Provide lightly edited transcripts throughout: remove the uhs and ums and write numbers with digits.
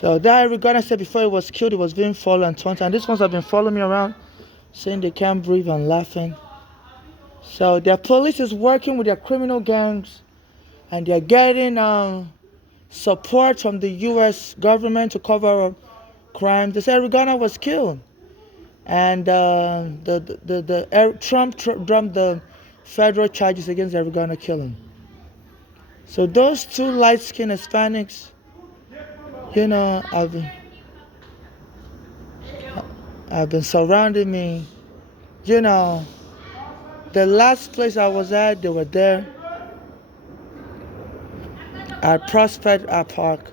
So that Eric Garner said before he was killed, he was being followed and taunted. And these ones have been following me around, saying they can't breathe and laughing. So their police is working with their criminal gangs, and they're getting support from the U.S. government to cover up crimes. They said Eric Garner was killed, and Trump dropped the federal charges against Eric Garner killing. So those two light-skinned Hispanics, have been surrounding me. The last place I was at, they were there at Prospect Park.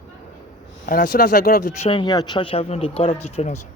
And as soon as I got off the train here at Church Avenue, they got off the train also.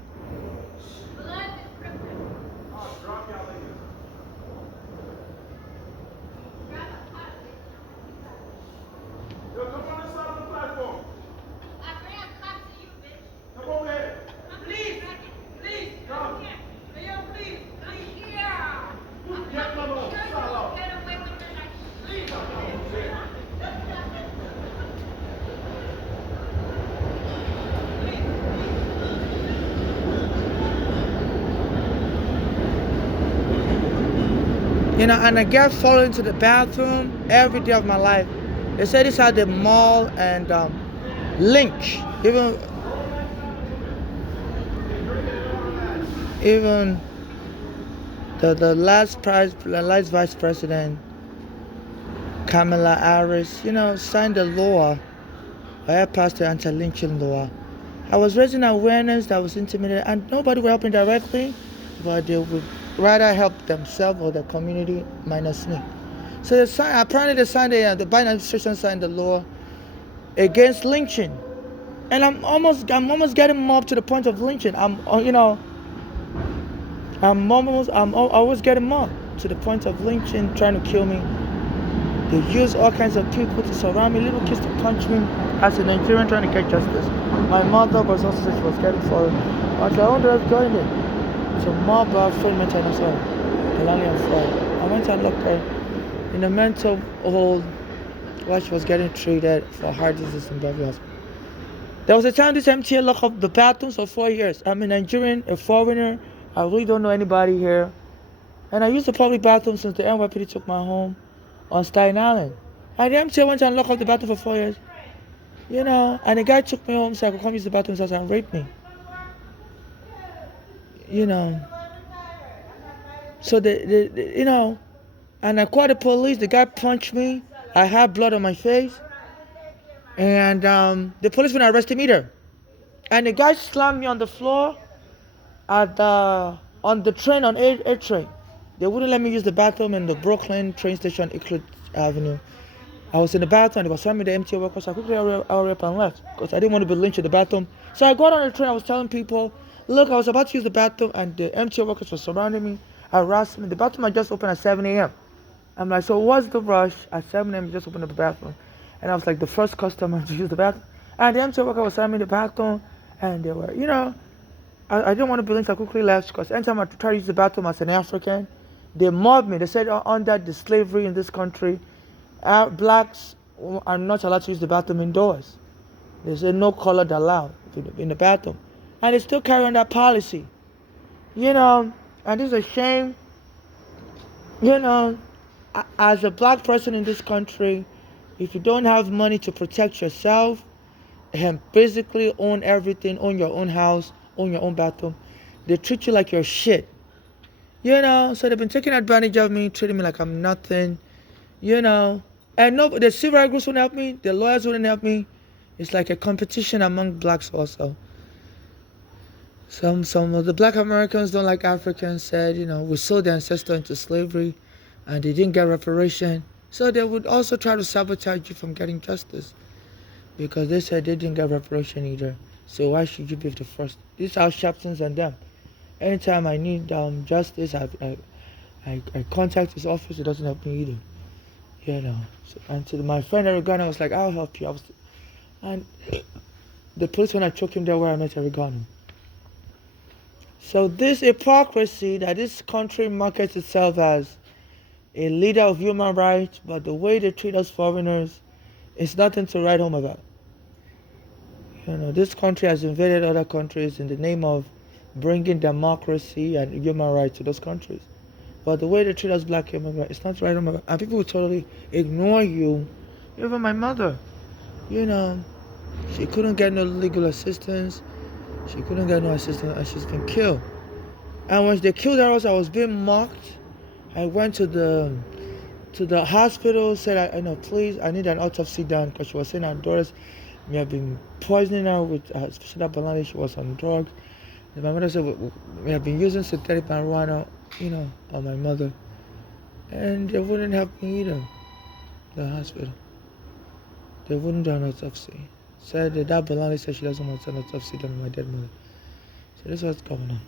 And I get followed into the bathroom every day of my life. They say this at the mall and Lynch. Even the last vice president, Kamala Harris, signed a law, I passed the anti-lynching law. I was raising awareness that was intimidated, and nobody would help me directly, but they would rather help themselves or the community minus me. So apparently the Biden administration signed the law against lynching, and I'm almost getting mobbed to the point of lynching. I'm always getting mobbed to the point of lynching, trying to kill me. They use all kinds of people to surround me, little kids to punch me as a Nigerian trying to get justice. My mother was also said she was getting foreign. I said, I wonder if joined it. So mob friend mental assault. Delani and Floyd. I went and looked her in a mental hold while she was getting treated for heart disease in Beverly Hospital. There was a time this MTA locked up the bathrooms for 4 years. I'm a Nigerian, a foreigner. I really don't know anybody here. And I used the public bathroom since the NYPD took my home on Staten Island. And the MTA went and locked up the bathroom for 4 years. And the guy took me home so I could come use the bathroom house and rape me. So and I called the police. The guy punched me. I had blood on my face. And the police went and arrested me there. And the guy slammed me on the floor on the train on A train. They wouldn't let me use the bathroom in the Brooklyn train station, Euclid Avenue. I was in the bathroom, they were slamming the MTA workers, so I quickly hurry up and left because I didn't want to be lynched in the bathroom. So I got on the train, I was telling people, look, I was about to use the bathroom and the MTA workers were surrounding me, harassing me. The bathroom had just opened at 7 a.m. I'm like, so what's the rush? At 7 a.m. you just opened up the bathroom. And I was like the first customer to use the bathroom. And the MTA worker was slamming me in the bathroom and they were, I didn't want to be lynched, I quickly left because anytime I tried to use the bathroom as an African, they mobbed me. They said under the slavery in this country, blacks are not allowed to use the bathroom indoors. They said no colored allowed in the bathroom. And they still carry on that policy. And it's a shame. As a black person in this country, if you don't have money to protect yourself and basically own everything, own your own house, own your own bathroom, they treat you like you're shit. So they've been taking advantage of me, treating me like I'm nothing, And no, the civil rights groups wouldn't help me, the lawyers wouldn't help me. It's like a competition among blacks also. Some of the black Americans don't like Africans, said, we sold their ancestors into slavery and they didn't get reparation. So they would also try to sabotage you from getting justice because they said they didn't get reparation either. So why should you be the first? This is how Sharpton's and them. Anytime I need justice, I contact his office. It doesn't help me either. So, and to my friend Eric Garner, I was like, I'll help you. And the police when I took him there where I met Eric Garner. So this hypocrisy that this country markets itself as a leader of human rights, but the way they treat us foreigners is nothing to write home about. This country has invaded other countries in the name of bringing democracy and human rights to those countries. But the way they treat us black immigrants, it's not right. And people will totally ignore you. Even my mother, you know, she couldn't get no legal assistance. She couldn't get no assistance, and she's been killed. And when they killed her, I was being mocked. I went to the hospital, said, please, I need an autopsy done, because she was saying her daughters may have been poisoning her with, especially that Balani, she was on drugs. And my mother said, we have been using synthetic marijuana, on my mother. And they wouldn't help me either, the hospital. They wouldn't do an autopsy. Said that Balani said she doesn't want an autopsy done on my dead mother. So this is what's going on.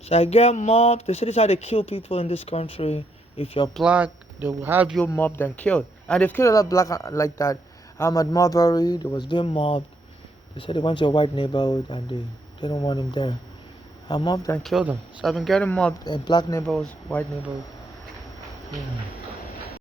So I get mobbed. They say this is how they kill people in this country. If you're black, they will have you mobbed and killed. And they've killed a lot of black like that. Ahmad Marbury, they was being mobbed. They said they went to a white neighborhood and they didn't want him there. I mobbed and killed him. So I've been getting mobbed in black neighborhoods, white neighborhoods. Yeah.